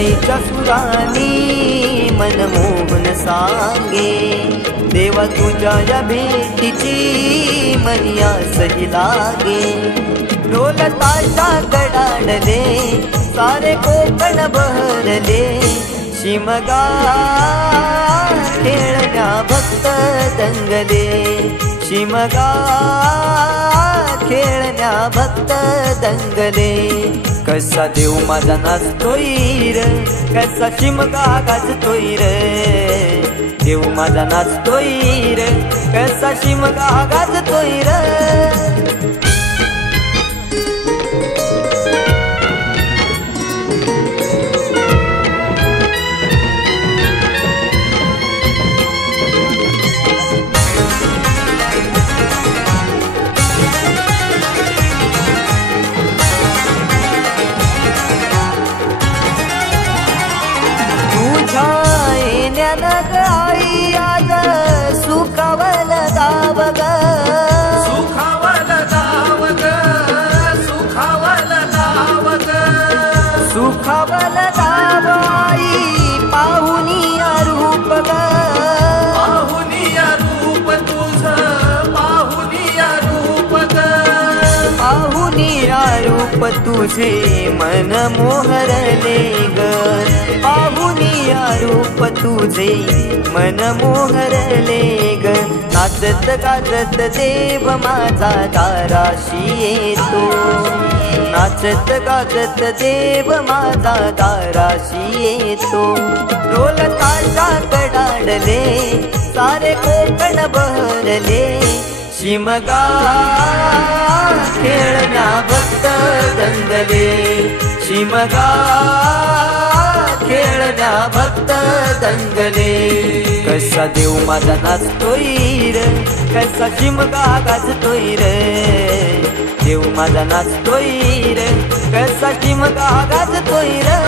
शरणाईच्या सुरानी मन मोहन सांगे, देवा तुझ्या या भेटीची मनी आसही लागे। ढोल ताशा कडाडले सारे कोकण बहरले, शिमगा खेळण्या भक्त दंगले, शिमगा खेळण्या भक्त दंगले। कसा देव माझा नाचतोय र, कसा शिमगा गाजतोय र, देव माझा नाचतोय र, कसा शिमगा गाजतोय र। आई आज सुखावल दाव ग, सुखावल दाव ग, सुखावल दाव ग, सुखावल दाव आई पाहुनिया रूप ग, पाहुनिया रूप तुझ, पाहुनिया रूप ग, पाहुनिया रूप तुझे मन मोहरले ग, पाहुनिया रूप तुझे मन मोहरले ग। नाचत गाजत देव माझा दाराशी येतो, नाचत गाजत देव माझा दाराशी येतो। ढोल ताशा कडाडले सारे कोकण बहरले, शिमगा खेळण्या भक्त दंगले, शिमगा खेळण्या भक्त दंगले। कसा देव माझा नाचतोय र, कसा शिमगा गाजतोय र, देव माझा नाचतोय र, कसा शिमगा गाजतोय र।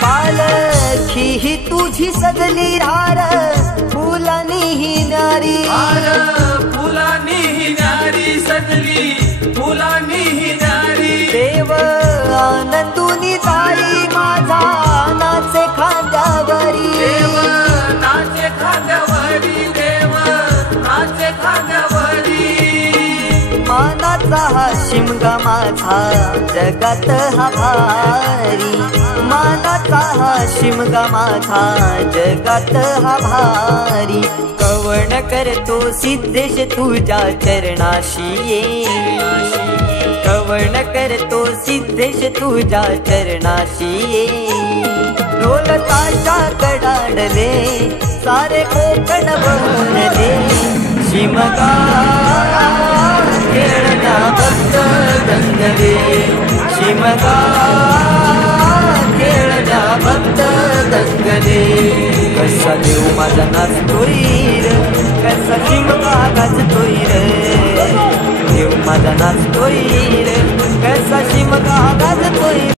पालखी ही तुझी सजली हार फुलानी ही नारी, हार फुलानी ही नारी सजली, फुलानी ही नारी। देव आनंदुनी जाई माझा नाचे खांद्यावरी, देव नाचे खांद्यावरी, देव नाचे खांद्यावरी। मानाचा हा शिमगा माझा जगात हा भारी, मानाचा हा शिमगा माझा जगात हा भारी। कवण करतो सिद्धेश तुझ्या चरणाशी ये, कवण करतो सिद्धेश तुझ्या चरणाशी ये। ढोल ताशा कडाडले सारे कोकण बहरले, शिमगा खेळण्या भक्त दंगले, शिमगा खेळण्या भक्त दंगले। कसा देव माझा नाचतोय र, कसा शिमगा गाजतोय र, देव माझा नाचतोय र, कसा शिमगा गाजतोय र।